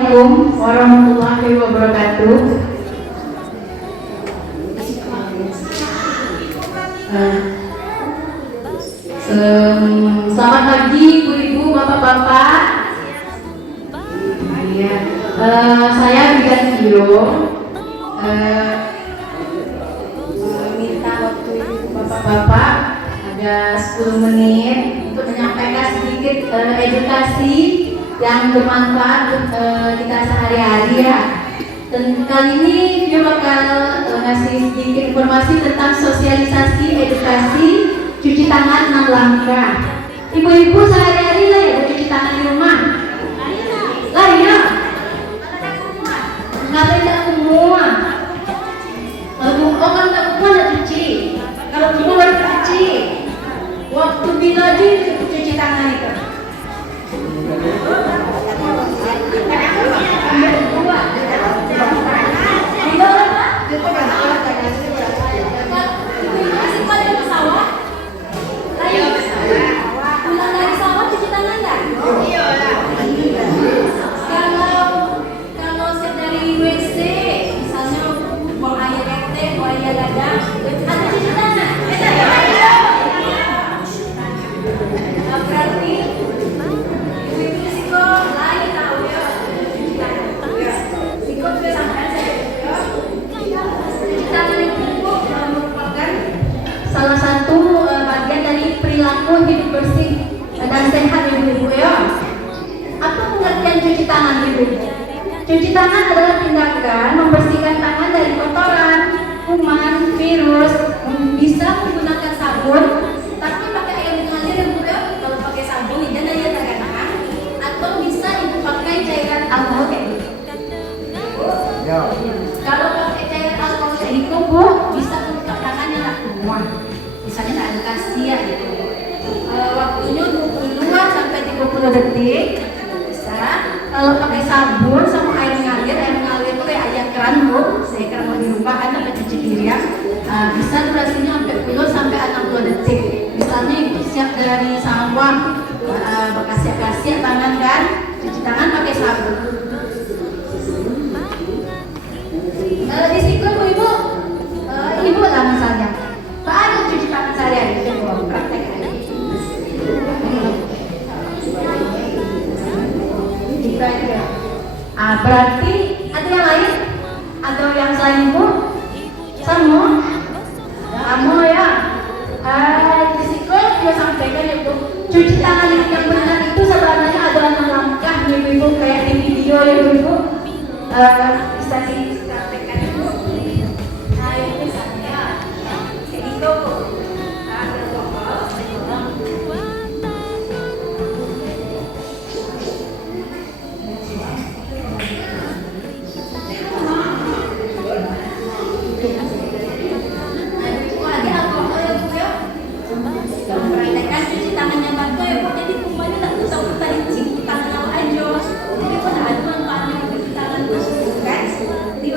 Assalamualaikum warahmatullahi wabarakatuh. Selamat pagi ibu-ibu, bapak-bapak. Iya, saya Bidan Gio. Minta waktu ibu bapak-bapak ada 10 menit untuk menyampaikan sedikit edukasi yang bermanfaat untuk kita sehari-hari ya. Dan kali ini video bakal ngasih sedikit informasi tentang sosialisasi edukasi cuci tangan 6 langkah. Ibu-ibu sehari-hari lah ya cuci tangan di rumah. Lah ya. Nggak ada semua. Kalau kan tak semua nak cuci. Kalau semua baru cuci. Waktu bila cuci tangan itu. Salah satu bagian dari perilaku hidup bersih dan sehat ibu-ibu ya. Apa pengertian cuci tangan ibu? Cuci tangan adalah tindakan membersihkan tangan dari kotoran, kuman, virus. Bisa menggunakan sabun, tapi pakai air mengalir ibu ya. Kalau pakai sabun ini daya terkena, atau bisa ibu pakai cairan alkohol kayak gitu. Kalau pakai cairan alkohol kayak gitu bu, bisa untuk tangannya tak kuat. Misalnya tak ada kasia gitu. Waktunya 22 sampai 30 detik bisa. Kalau pakai sabun sama air mengalir itu kayak air keran bu, saya keran di rumah kan sampai cuci piring. Bisa durasinya 40 sampai 60 detik. Misalnya itu siap dari sawah, bekas tangan kan, cuci tangan pakai sabun. Di situ ibu, ibu lah misalnya. Baru cuci tangan sehari-hari itu praktek aja. Berarti ada yang lain? Atau yang selain ibu? Kamu ya. Risiko dia sampaikan ibu. Cuci tangan yang benar itu sebenarnya adalah 6 langkah ibu kayak di video ya ibu. Bisa disampaikan ibu. Nah itu saja. Kayak gitu. Mempraktekkan cuci tangan yang bagus ya bu, jadi kumpulnya tak putar-putar cuci tangan awak aja. Jadi pun ada manfaatnya cuci tangan kan? Jadi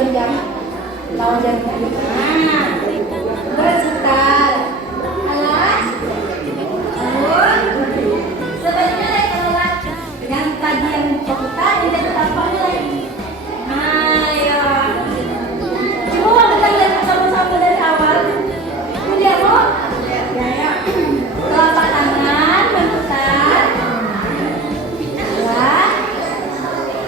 jarum-jarum. Lawan jarum-jarum. Nah, berputar. Alas. Sebaliknya lagi kalau yang tadi yang berputar tidak tampaknya lagi. Nah, ya. Coba kita lihat sama-sama dari awal. Lihat, Bu. Ya. Telapak tangan berputar. Ya.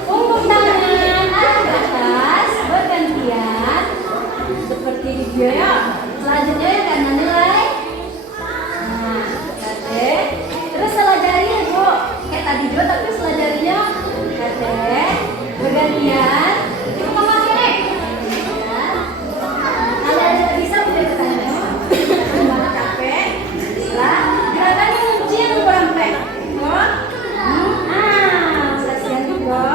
Punggung tangan ke atas bergantian seperti di video ya. Selanjutnya yang kanan nilai. Nah, oke. Terus setelah jari ya, Bu. Kayak tadi juga tapi setelah jarinya oke. Bergantian. Kita mau kiri. Ya. Kalau ada bisa udah ketanya. Cuma capek. Setelah gerakannya kunci yang kurang baik. Kasihan juga.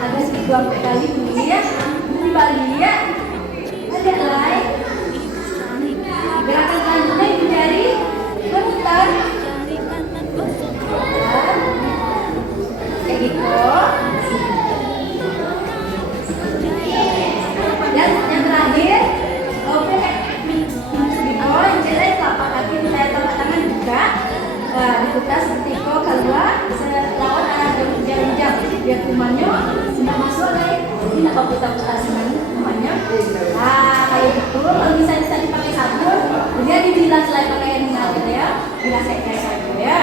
Agak sedikit kali dulu ya. Di Bali ya. Ada lain. Gerakan selanjutnya ibu jari berputar. Kayak gitu. Dan yang terakhir, oke. Yang jelek telapak kaki saya telapak tangan juga. Nah, diputar seperti itu keluar lawan arah jam-jam biar kumannya tidak masuk dari ini apa putar-putar kumannya. Nah, kayak gitu. Kalau misalnya tadi pakai sabun, dia dibilas lagi pakai yang ini aja ya, bilas kayak ya.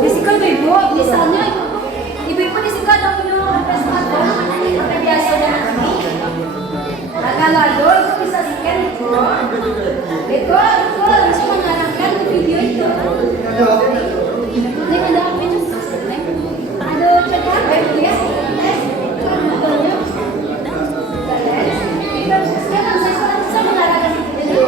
Risiko ibu, misalnya ibu risiko atau punya respirator, seperti biasa dan ini. Nah, kalau ada itu bisa scan itu. Itu langsung mengarahkan ke video itu. Ini ada apa itu? Ada cetak web ya? Contohnya. Kita sekarang saya mengarahkan ke video.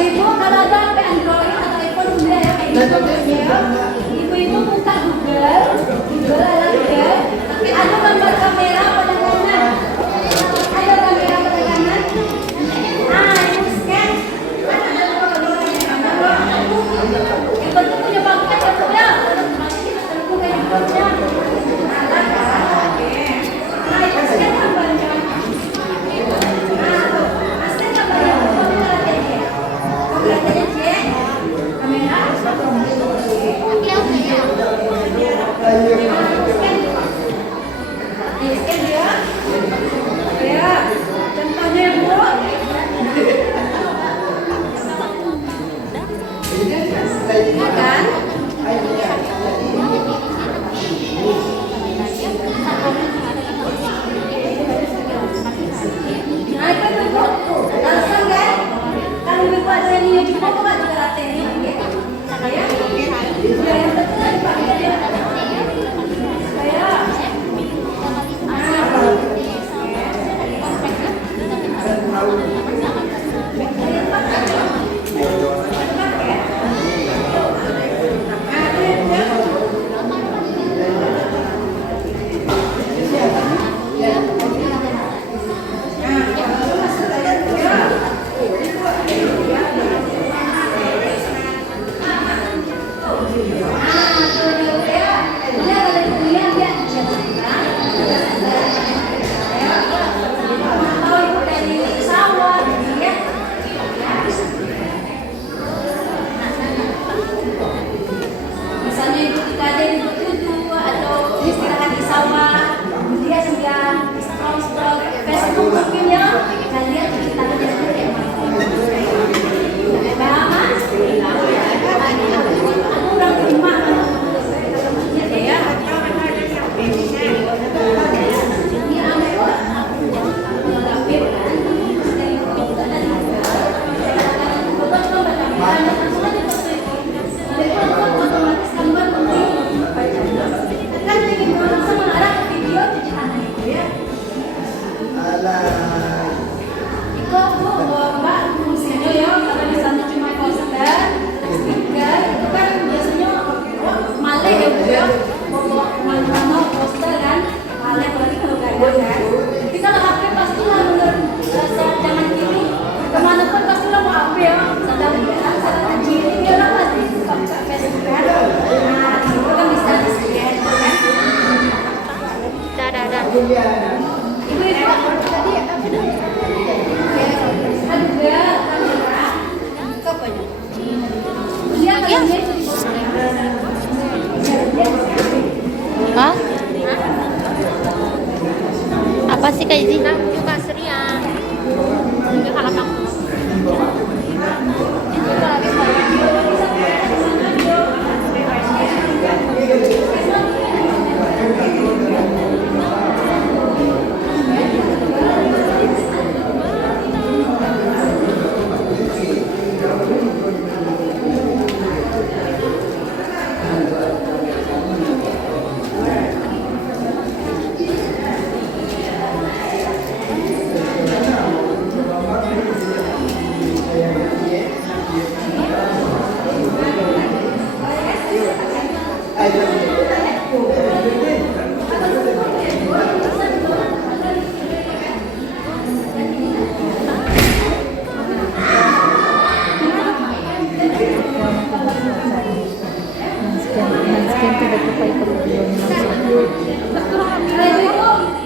Ibu kalau ada HP Android atau iPhone udah ya kayak gitu ya. Ibu buka Google aja. Ada gambar kamera pada kanan. Ada kamera pada kanan. Ibu scan. Yang penting punya paket ya Bu ya. Masih kita terbuka kayak gitu. Nah, itu scan gambarnya. Contohnya yang Bu. Kan? Nah, itu Bu. Langsung kan? Kalau ibu ada niat juga kok nggak juga latihan ya? Saya, yang betul dipakai dia. Saya, misalnya ibu kita ada di Bututu atau istirahat di sawah, dia sedang scroll Facebook mungkin ya, kita lihat ceritanya kayak mana. Mas, aku orang rumah ya. Ini aku ngelapir kan, dari kita tadi. Otomatis gambar penting kan ingin orang semengarah ke video cuci tangan itu ya. Hah? Apa sih Kak Izi? Juga serian. Juga kalau kamu.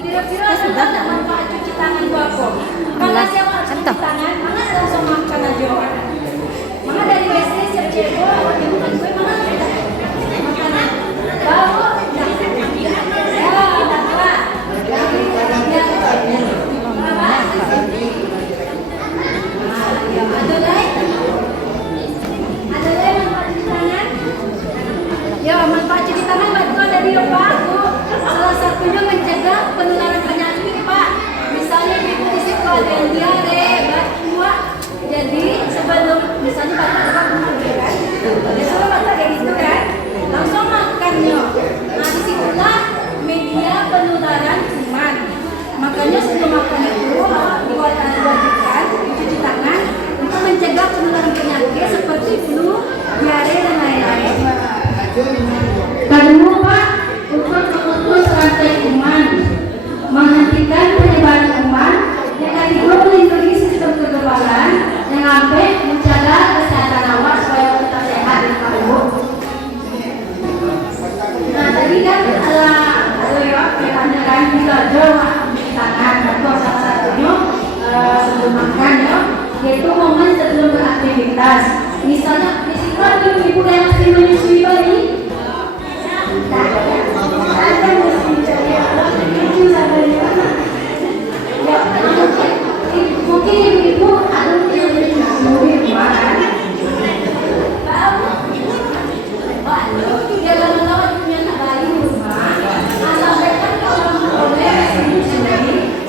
Kira-kira sudah tak manfaat cuci tangan bu aku? Kalau siapa cuci tangan, mana langsung makan aja orang. Mana dari WC siap cebo, awak yang bukan gue mana ada makanan. Bawa, ya, tak apa. Ada lain manfaat cuci tangan? Ya, manfaat cuci tangan betul dari Pak. Salah satunya mencegah penularan penyakit Pak. Misalnya ibu di sekolah ada yang diare, batuk. Jadi sebelum misalnya batuk kan, disuruh batuk kayak gitu kan, langsung makannya. Nah disitulah media penularan kuman. Makanya sebelum makan itu diwajibkan cuci tangan untuk mencegah penularan penyakit seperti flu, diare dan lain-lain. Kedua Pak, untuk memutus rantai kuman, menghentikan penyebaran kuman, yang ketiga melindungi sistem kekebalan, yang keempat menjaga kesehatan awak supaya tetap sehat dan kuat. Nah tadi kan ada ya katanya kan kita doa tangan atau salah satunya sebelum makan ya, yaitu momen sebelum beraktivitas. Misalnya di situ ada ibu yang masih menyusui bayi. Mungkin ibu-ibu ada yang lebih marah. Dia kalau tahu punya anak bayi di rumah, sampaikan ke orang tua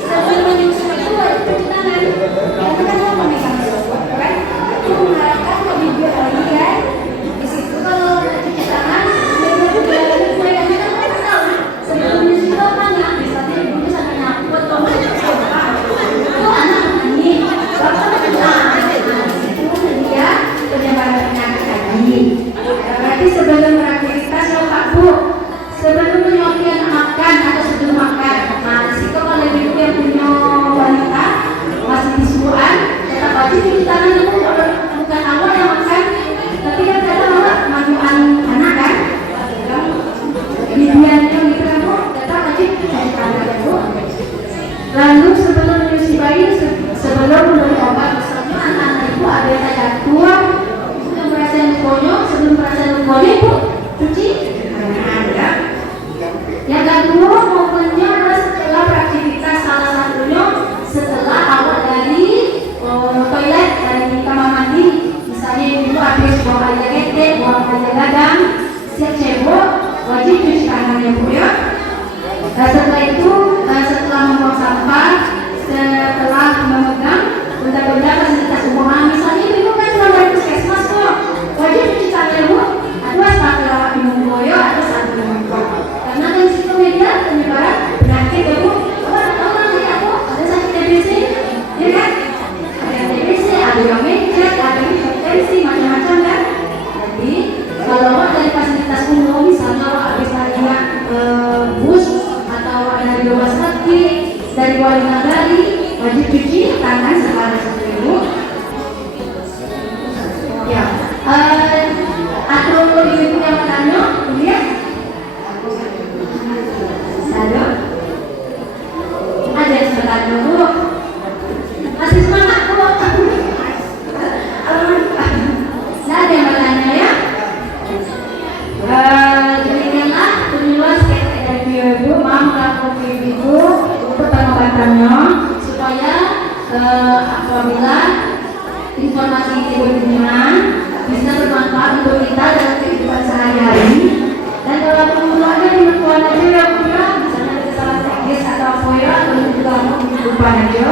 sebelum menyusui itu harus cuci tangan. Itu kan mau memegang kan? Itu mengharapkan lebih baik kan? Di situ kalau cuci tangan, sebelum menyusui itu apa nggak? Misalnya ibunya sampai nyapu atau itu anak ini, waktu dia penyebaran penyakit lagi. Berarti sebelum beraktivitas ya Pak Bu, sebelum menyuapkan makan atau sebelum makan. Nah disitu kalau ibu yang punya wanita masih disuruhan, tetap wajib cuci tangan itu bukan awal yang makan, tapi kan kadang awal makan anak kan, bibiannya gitu kan Bu, tetap wajib cuci tangan ya Bu. Lalu sebelum menyusui bayi, sebelum memberi obat, misalnya anak-anak ibu ada yang ada tua, sebelum perasaan lukanya, sebelum perasaan lukanya ibu cuci tangan ya. Yang kedua momennya adalah setelah beraktivitas, salah satunya setelah awal dari toilet, dari kamar mandi. Misalnya ibu habis buang air ketek, buang air gadang, siap cebok, wajib cuci tangannya Bu ya. Dan setelah itu, setelah membuang sampah, setelah memegang benda-benda fasilitas umum, misalnya ibu kan sudah dari puskesmas kok, wajib cuci tangan Bu. Atau saat lewat minum boyo atau saat minum kopi. Karena di situ media penyebaran penyakit ya Bu. Tahu nanti aku ada sakit TBC, ya kan? Ada TBC, ada yang mencret, ada yang hipertensi, macam-macam kan? Jadi kalau dari fasilitas umum, misalnya habis lagi bus atau itu untuk pengobatannya supaya apabila informasi kepentingan bisa bermanfaat untuk kita dalam kehidupan sehari-hari. Dan kalau kemudian di lingkungan aja ya punya misalnya ada kesalahan teknis atau apa ya atau juga mau kehidupan aja